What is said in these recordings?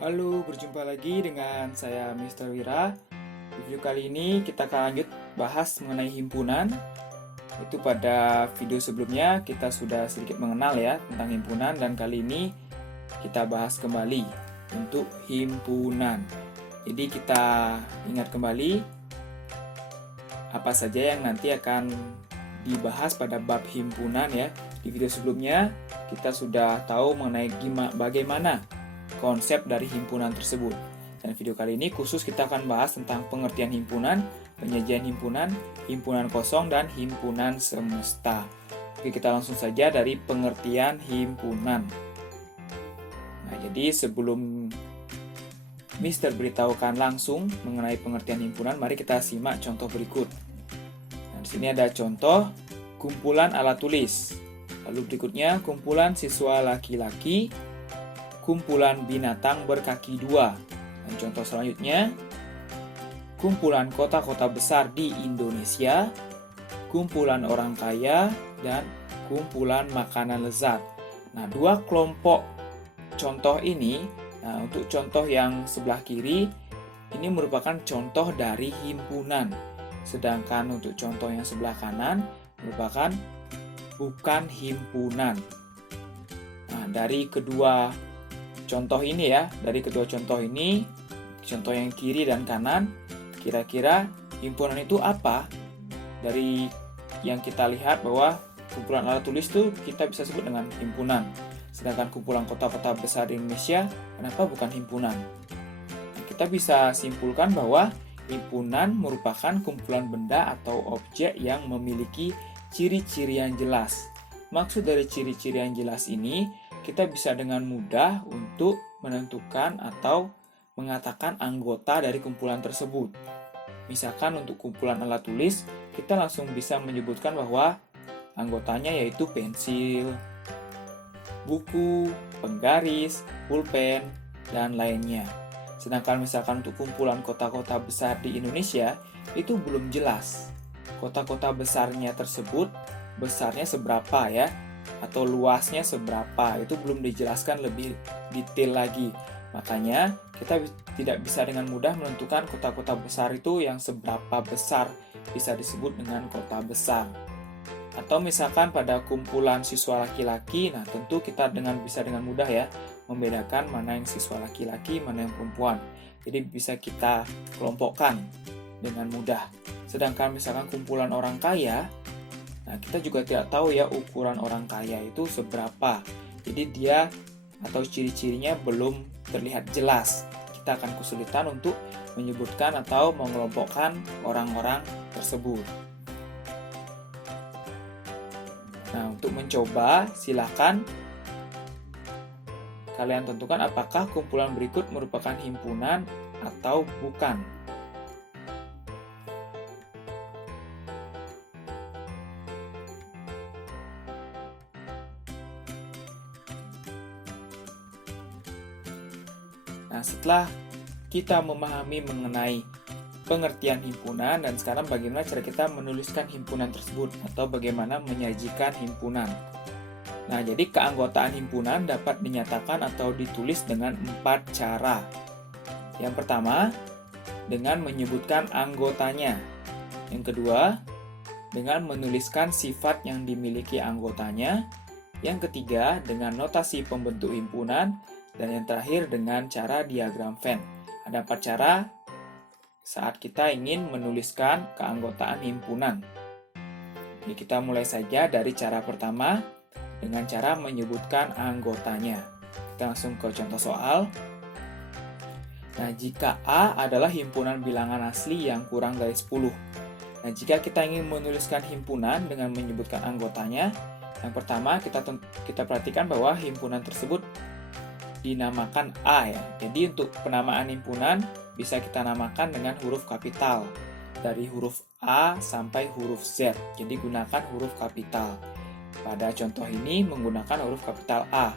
Halo, berjumpa lagi dengan saya Mr. Wira. Di video kali ini kita akan lanjut bahas mengenai himpunan. Itu pada video sebelumnya kita sudah sedikit mengenal ya tentang himpunan, dan kali ini kita bahas kembali untuk himpunan. Jadi kita ingat kembali apa saja yang nanti akan dibahas pada bab himpunan ya. Di video sebelumnya kita sudah tahu mengenai bagaimana konsep dari himpunan tersebut. Dan video kali ini khusus kita akan bahas tentang pengertian himpunan, penyajian himpunan, himpunan kosong, dan himpunan semesta. Oke, kita langsung saja dari pengertian himpunan. Nah, jadi sebelum Mister beritahukan langsung mengenai pengertian himpunan, mari kita simak contoh berikut. Nah, di sini ada contoh kumpulan alat tulis. Lalu berikutnya kumpulan siswa laki-laki, kumpulan binatang berkaki dua. Dan contoh selanjutnya, kumpulan kota-kota besar di Indonesia, kumpulan orang kaya, dan kumpulan makanan lezat. Nah, dua kelompok contoh ini, untuk contoh yang sebelah kiri, ini merupakan contoh dari himpunan. Sedangkan untuk contoh yang sebelah kanan, merupakan bukan himpunan. Nah, dari kedua contoh ini ya, contoh yang kiri dan kanan, kira-kira himpunan itu apa? Dari yang kita lihat bahwa kumpulan alat tulis itu kita bisa sebut dengan himpunan. Sedangkan kumpulan kota-kota besar di Indonesia, kenapa bukan himpunan? Nah, kita bisa simpulkan bahwa himpunan merupakan kumpulan benda atau objek yang memiliki ciri-ciri yang jelas. Maksud dari ciri-ciri yang jelas ini, kita bisa dengan mudah untuk menentukan atau mengatakan anggota dari kumpulan tersebut. Misalkan untuk kumpulan alat tulis, kita langsung bisa menyebutkan bahwa anggotanya yaitu pensil, buku, penggaris, pulpen, dan lainnya. Sedangkan misalkan untuk kumpulan kota-kota besar di Indonesia, itu belum jelas. Kota-kota besarnya tersebut, besarnya seberapa ya, atau luasnya seberapa, itu belum dijelaskan lebih detail lagi. Makanya kita tidak bisa dengan mudah menentukan kota-kota besar itu yang seberapa besar bisa disebut dengan kota besar. Atau misalkan pada kumpulan siswa laki-laki, nah tentu kita bisa dengan mudah ya membedakan mana yang siswa laki-laki, mana yang perempuan. Jadi bisa kita kelompokkan dengan mudah. Sedangkan misalkan kumpulan orang kaya, nah, kita juga tidak tahu ya ukuran orang kaya itu seberapa. Jadi dia atau ciri-cirinya belum terlihat jelas. Kita akan kesulitan untuk menyebutkan atau mengelompokkan orang-orang tersebut. Nah, untuk mencoba, silakan kalian tentukan apakah kumpulan berikut merupakan himpunan atau bukan. Nah, setelah kita memahami mengenai pengertian himpunan, dan sekarang bagaimana cara kita menuliskan himpunan tersebut atau bagaimana menyajikan himpunan. Nah, jadi keanggotaan himpunan dapat dinyatakan atau ditulis dengan 4 cara. Yang pertama, dengan menyebutkan anggotanya. Yang kedua, dengan menuliskan sifat yang dimiliki anggotanya. Yang ketiga, dengan notasi pembentuk himpunan. Dan yang terakhir dengan cara diagram Venn. Ada 4 cara saat kita ingin menuliskan keanggotaan himpunan. Jadi kita mulai saja dari cara pertama dengan cara menyebutkan anggotanya. Kita langsung ke contoh soal. Nah, jika A adalah himpunan bilangan asli yang kurang dari 10. Nah, jika kita ingin menuliskan himpunan dengan menyebutkan anggotanya, yang pertama kita perhatikan bahwa himpunan tersebut dinamakan A ya. Jadi untuk penamaan himpunan bisa kita namakan dengan huruf kapital. Dari huruf A sampai huruf Z. Jadi gunakan huruf kapital. Pada contoh ini menggunakan huruf kapital A.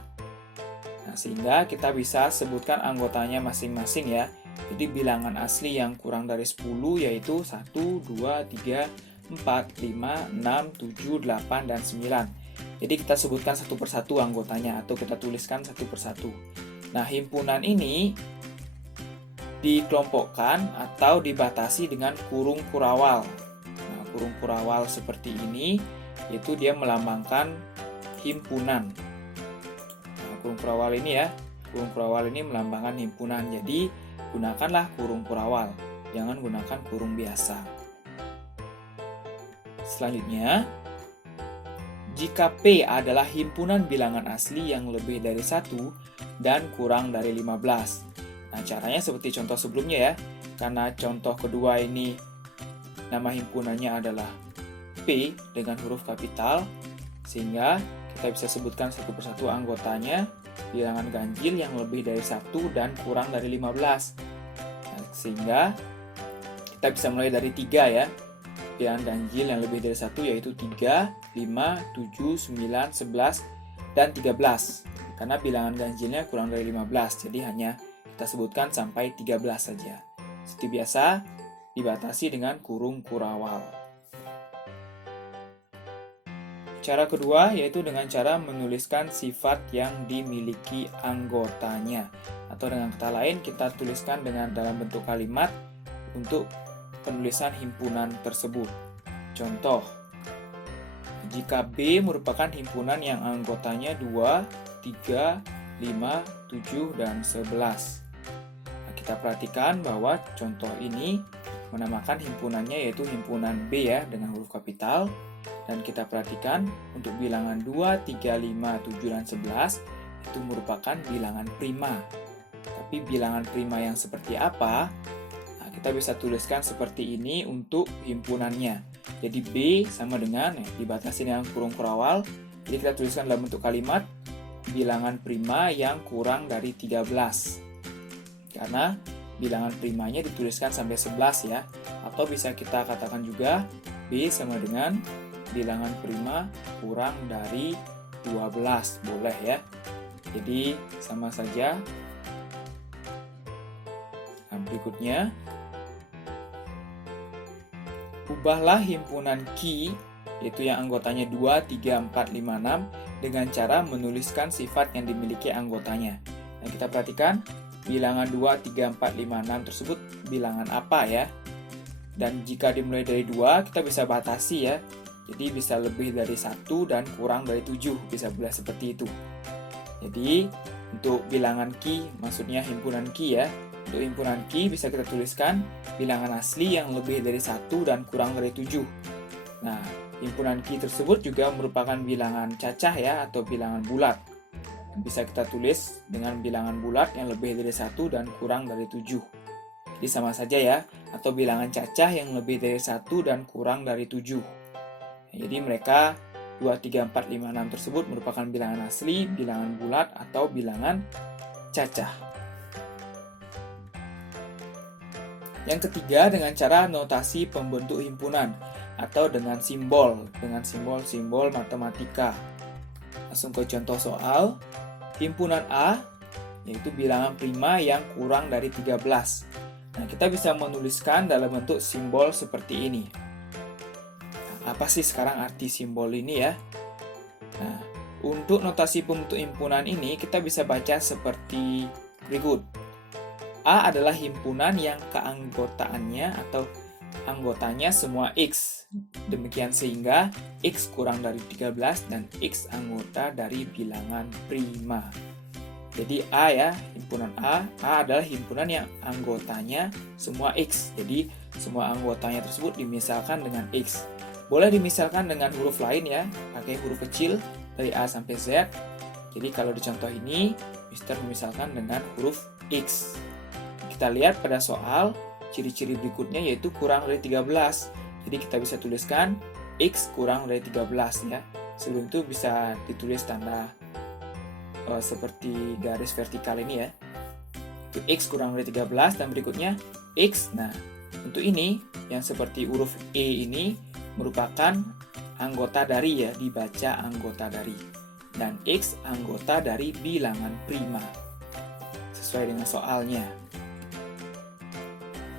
Nah, sehingga kita bisa sebutkan anggotanya masing-masing ya. Jadi bilangan asli yang kurang dari 10 yaitu 1, 2, 3, 4, 5, 6, 7, 8, dan 9. Jadi kita sebutkan satu persatu anggotanya atau kita tuliskan satu persatu. Nah, himpunan ini dikelompokkan atau dibatasi dengan kurung kurawal. Nah, kurung kurawal seperti ini, yaitu dia melambangkan himpunan. Nah, kurung kurawal ini melambangkan himpunan. Jadi, gunakanlah kurung kurawal, jangan gunakan kurung biasa. Selanjutnya, jika P adalah himpunan bilangan asli yang lebih dari 1 dan kurang dari 15. Nah, caranya seperti contoh sebelumnya ya. Karena contoh kedua ini nama himpunannya adalah P dengan huruf kapital, sehingga kita bisa sebutkan satu persatu anggotanya, bilangan ganjil yang lebih dari 1 dan kurang dari 15. Nah, sehingga kita bisa mulai dari 3 ya. Bilangan ganjil yang lebih dari 1 yaitu 3, 5, 7, 9, 11, dan 13. Karena bilangan ganjilnya kurang dari 15, jadi hanya kita sebutkan sampai 13 saja. Seperti biasa, dibatasi dengan kurung kurawal. Cara kedua yaitu dengan cara menuliskan sifat yang dimiliki anggotanya. Atau dengan kata lain, kita tuliskan dengan dalam bentuk kalimat untuk penulisan himpunan tersebut. Contoh, jika B merupakan himpunan yang anggotanya 2, 3, 5, 7, dan 11. Nah, kita perhatikan bahwa contoh ini menamakan himpunannya yaitu himpunan B ya dengan huruf kapital. Dan kita perhatikan untuk bilangan 2, 3, 5, 7, dan 11 itu merupakan bilangan prima. Tapi bilangan prima yang seperti apa? Kita bisa tuliskan seperti ini untuk himpunannya. Jadi B sama dengan dibatasi dengan kurung kurawal. Jadi kita tuliskan dalam bentuk kalimat bilangan prima yang kurang dari 13. Karena bilangan primanya dituliskan sampai 11 ya. Atau bisa kita katakan juga B sama dengan bilangan prima kurang dari 12. Boleh ya. Jadi sama saja. Nah, berikutnya, ubahlah himpunan Q, yaitu yang anggotanya 2, 3, 4, 5, 6, dengan cara menuliskan sifat yang dimiliki anggotanya. Nah, kita perhatikan, bilangan 2, 3, 4, 5, 6 tersebut bilangan apa ya? Dan jika dimulai dari 2, kita bisa batasi ya. Jadi bisa lebih dari 1 dan kurang dari 7, bisa boleh seperti itu. Jadi, untuk bilangan Q, maksudnya himpunan Q ya. Untuk himpunan Q bisa kita tuliskan bilangan asli yang lebih dari 1 dan kurang dari 7. Nah, himpunan Q tersebut juga merupakan bilangan cacah ya atau bilangan bulat. Bisa kita tulis dengan bilangan bulat yang lebih dari 1 dan kurang dari 7. Jadi sama saja ya, atau bilangan cacah yang lebih dari 1 dan kurang dari 7. Nah, jadi mereka 2, 3, 4, 5, 6 tersebut merupakan bilangan asli, bilangan bulat, atau bilangan cacah. Yang ketiga, dengan cara notasi pembentuk himpunan atau dengan simbol-simbol matematika. Langsung ke contoh soal. Himpunan A yaitu bilangan prima yang kurang dari 13. Nah, kita bisa menuliskan dalam bentuk simbol seperti ini. Nah, apa sih sekarang arti simbol ini ya? Nah, untuk notasi pembentuk himpunan ini kita bisa baca seperti berikut. A adalah himpunan yang keanggotaannya atau anggotanya semua X. Demikian sehingga X kurang dari 13 dan X anggota dari bilangan prima. Jadi A ya, himpunan A adalah himpunan yang anggotanya semua X. Jadi semua anggotanya tersebut dimisalkan dengan X. Boleh dimisalkan dengan huruf lain ya, pakai huruf kecil dari A sampai Z. Jadi kalau di contoh ini, Mister memisalkan dengan huruf X. Kita lihat pada soal, ciri-ciri berikutnya yaitu kurang dari 13. Jadi kita bisa tuliskan X kurang dari 13 ya. Sebelum itu bisa ditulis tanda seperti garis vertikal ini ya. Itu X kurang dari 13 dan berikutnya X. Nah, untuk ini yang seperti huruf E ini merupakan anggota dari ya, dibaca anggota dari. Dan X anggota dari bilangan prima. Sesuai dengan soalnya.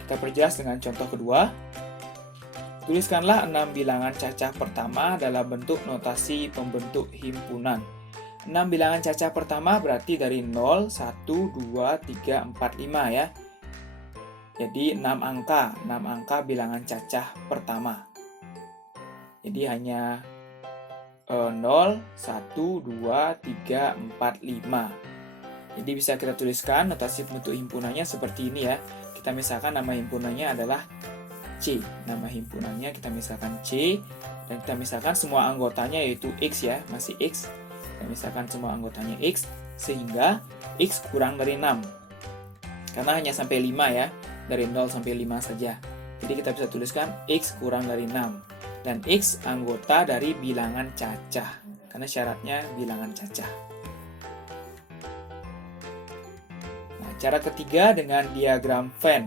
Kita perjelas dengan contoh kedua. Tuliskanlah 6 bilangan cacah pertama dalam bentuk notasi pembentuk himpunan. 6 bilangan cacah pertama berarti dari 0, 1, 2, 3, 4, 5 ya. Jadi 6 angka bilangan cacah pertama. Jadi hanya 0, 1, 2, 3, 4, 5. Jadi bisa kita tuliskan notasi bentuk himpunannya seperti ini ya. Kita misalkan nama himpunannya adalah C. Nama himpunannya kita misalkan C. Dan kita misalkan semua anggotanya yaitu X ya, masih X. Kita misalkan semua anggotanya X, sehingga X kurang dari 6. Karena hanya sampai 5 ya, dari 0 sampai 5 saja. Jadi kita bisa tuliskan X kurang dari 6. Dan X anggota dari bilangan cacah, karena syaratnya bilangan cacah. Nah, cara ketiga dengan diagram Venn.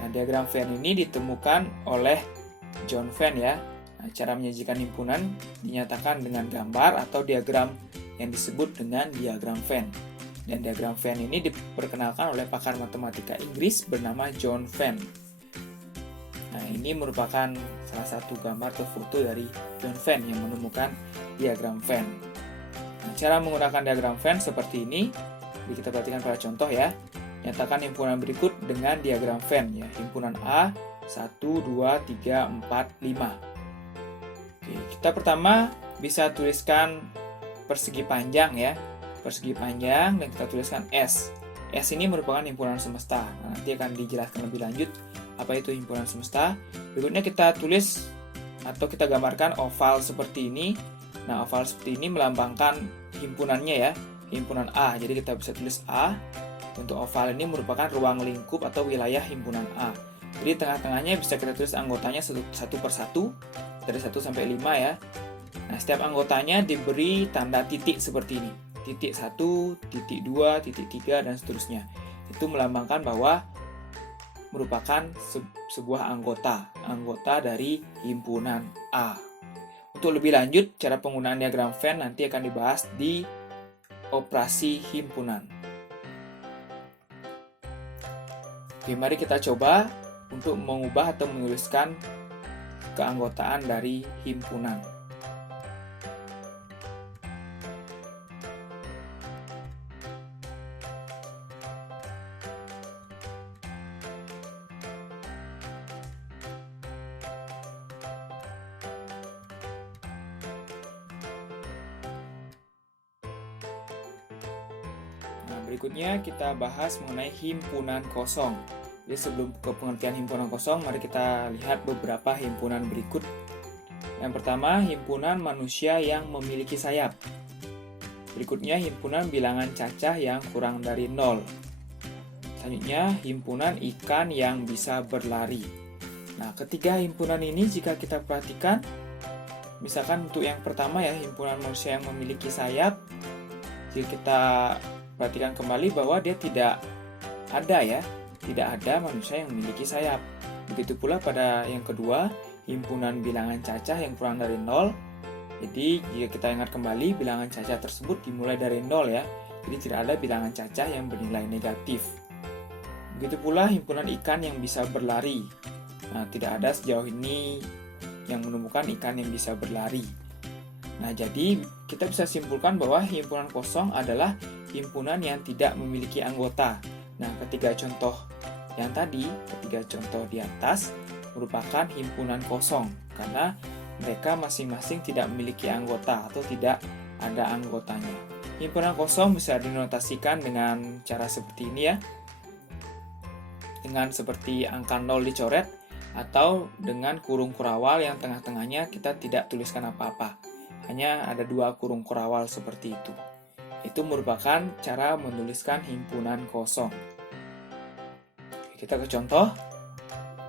Nah, diagram Venn ini ditemukan oleh John Venn ya. Nah, cara menyajikan himpunan dinyatakan dengan gambar atau diagram yang disebut dengan diagram Venn. Dan diagram Venn ini diperkenalkan oleh pakar matematika Inggris bernama John Venn. Nah, ini merupakan salah satu gambar atau foto dari John Venn yang menemukan diagram Venn. Nah, cara menggunakan diagram Venn seperti ini. Jadi kita perhatikan pada contoh ya. Nyatakan himpunan berikut dengan diagram Venn ya. Himpunan A 1, 2, 3, 4, 5. Oke, kita pertama bisa tuliskan persegi panjang ya. Persegi panjang dan kita tuliskan S. S ini merupakan himpunan semesta. Nah, nanti akan dijelaskan lebih lanjut apa itu himpunan semesta. Berikutnya kita tulis atau kita gambarkan oval seperti ini. Nah, oval seperti ini melambangkan himpunannya ya, himpunan A. Jadi kita bisa tulis A. Untuk oval ini merupakan ruang lingkup atau wilayah himpunan A. Jadi tengah-tengahnya bisa kita tulis anggotanya satu per satu, dari 1 sampai 5 ya. Nah, setiap anggotanya diberi tanda titik seperti ini. Titik 1, titik 2, titik 3, dan seterusnya. Itu melambangkan bahwa merupakan sebuah anggota dari himpunan A. Untuk lebih lanjut, cara penggunaan diagram Venn nanti akan dibahas di operasi himpunan. Oke, mari kita coba untuk mengubah atau menuliskan keanggotaan dari himpunan. Nah, berikutnya kita bahas mengenai himpunan kosong. Jadi sebelum ke pengertian himpunan kosong, mari kita lihat beberapa himpunan berikut. Yang pertama, himpunan manusia yang memiliki sayap. Berikutnya, himpunan bilangan cacah yang kurang dari 0. Selanjutnya, himpunan ikan yang bisa berlari. Nah, ketiga himpunan ini jika kita perhatikan, misalkan untuk yang pertama ya, himpunan manusia yang memiliki sayap, jika kita perhatikan kembali bahwa dia tidak ada ya, tidak ada manusia yang memiliki sayap. Begitu pula pada yang kedua, himpunan bilangan cacah yang kurang dari 0. Jadi jika kita ingat kembali, bilangan cacah tersebut dimulai dari 0 ya. Jadi tidak ada bilangan cacah yang bernilai negatif. Begitu pula himpunan ikan yang bisa berlari. Nah, tidak ada sejauh ini yang menemukan ikan yang bisa berlari. Nah, jadi kita bisa simpulkan bahwa himpunan kosong adalah himpunan yang tidak memiliki anggota. Nah, ketiga contoh di atas merupakan himpunan kosong karena mereka masing-masing tidak memiliki anggota atau tidak ada anggotanya. Himpunan kosong bisa dinotasikan dengan cara seperti ini ya. Dengan seperti angka 0 dicoret atau dengan kurung kurawal yang tengah-tengahnya kita tidak tuliskan apa-apa. Hanya ada 2 kurung kurawal seperti itu. Itu merupakan cara menuliskan himpunan kosong. Kita ke contoh.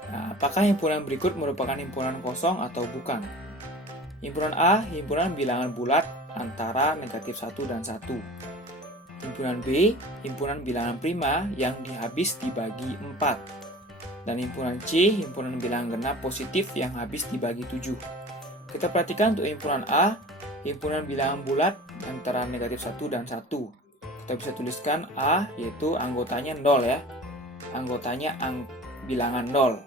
Nah, apakah himpunan berikut merupakan himpunan kosong atau bukan? Himpunan A, himpunan bilangan bulat antara negatif 1 dan 1. Himpunan B, himpunan bilangan prima yang habis dibagi 4. Dan himpunan C, himpunan bilangan genap positif yang habis dibagi 7. Kita perhatikan untuk himpunan A, himpunan bilangan bulat antara negatif 1 dan 1. Kita bisa tuliskan A, yaitu anggotanya 0 ya. Anggotanya bilangan 0.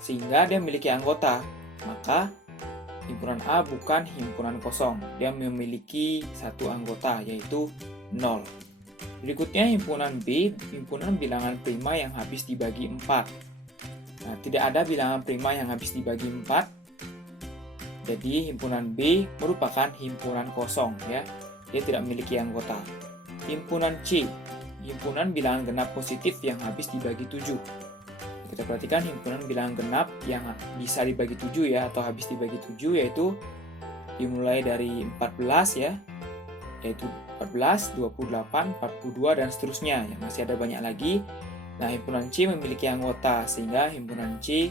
Sehingga dia memiliki anggota. Maka himpunan A bukan himpunan kosong. Dia memiliki satu anggota, yaitu 0. Berikutnya himpunan B, himpunan bilangan prima yang habis dibagi 4. Nah, tidak ada bilangan prima yang habis dibagi 4. Jadi himpunan B merupakan himpunan kosong ya. Dia tidak memiliki anggota. Himpunan C, himpunan bilangan genap positif yang habis dibagi 7. Kita perhatikan himpunan bilangan genap yang bisa dibagi 7 ya, atau habis dibagi 7, yaitu dimulai dari 14 ya, yaitu 14, 28, 42, dan seterusnya. Ya, masih ada banyak lagi. Nah, himpunan C memiliki anggota, sehingga himpunan C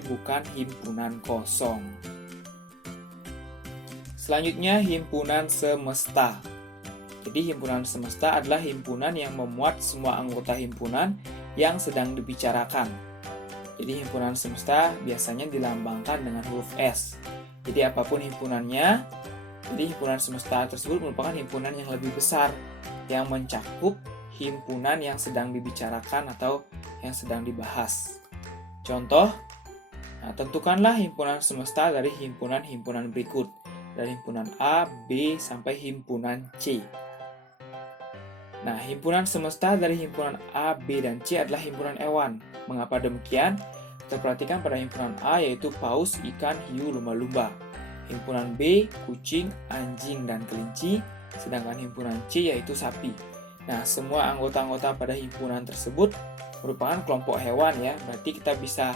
bukan himpunan kosong. Selanjutnya, himpunan semesta. Jadi, himpunan semesta adalah himpunan yang memuat semua anggota himpunan yang sedang dibicarakan. Jadi, himpunan semesta biasanya dilambangkan dengan huruf S. Jadi, apapun himpunannya, jadi himpunan semesta tersebut merupakan himpunan yang lebih besar, yang mencakup himpunan yang sedang dibicarakan atau yang sedang dibahas. Contoh, tentukanlah himpunan semesta dari himpunan-himpunan berikut, dari himpunan A, B, sampai himpunan C. Nah, himpunan semesta dari himpunan A, B, dan C adalah himpunan hewan. Mengapa demikian? Kita perhatikan pada himpunan A yaitu paus, ikan, hiu, lumba-lumba. Himpunan B, kucing, anjing, dan kelinci. Sedangkan himpunan C yaitu sapi. Nah, semua anggota-anggota pada himpunan tersebut merupakan kelompok hewan ya. Berarti kita bisa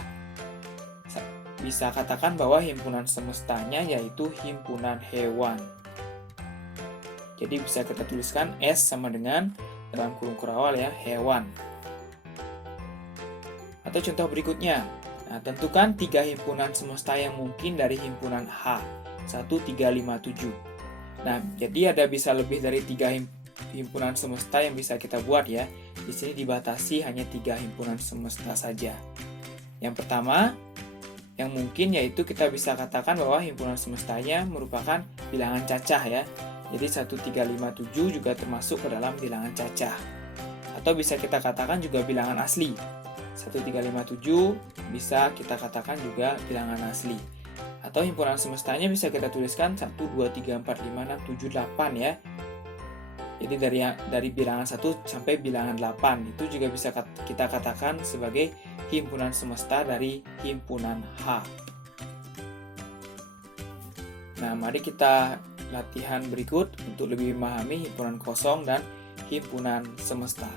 katakan bahwa himpunan semestanya yaitu himpunan hewan. Jadi bisa kita tuliskan S sama dengan dalam kurung kurawal ya, hewan. Atau contoh berikutnya. Nah, tentukan 3 himpunan semesta yang mungkin dari himpunan H. 1, 3, 5, 7. Nah, jadi ada bisa lebih dari 3 himpunan semesta yang bisa kita buat ya. Di sini dibatasi hanya 3 himpunan semesta saja. Yang pertama, yang mungkin yaitu kita bisa katakan bahwa himpunan semestanya merupakan bilangan cacah ya. Jadi 1, 3, 5, 7 juga termasuk ke dalam bilangan cacah. Atau bisa kita katakan juga bilangan asli. 1, 3, 5, 7 bisa kita katakan juga bilangan asli. Atau himpunan semestanya bisa kita tuliskan 1, 2, 3, 4, 5, 6, 7, 8 ya. Jadi dari bilangan 1 sampai bilangan 8 itu juga bisa kita katakan sebagai himpunan semesta dari himpunan H. Nah, mari kita latihan berikut untuk lebih memahami himpunan kosong dan himpunan semesta.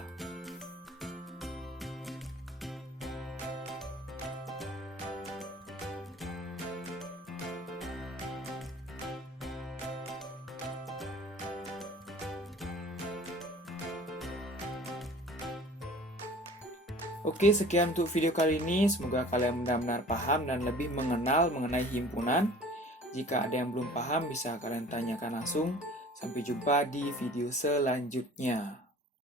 Oke, sekian untuk video kali ini. Semoga kalian benar-benar paham dan lebih mengenal mengenai himpunan. Jika ada yang belum paham, bisa kalian tanyakan langsung. Sampai jumpa di video selanjutnya.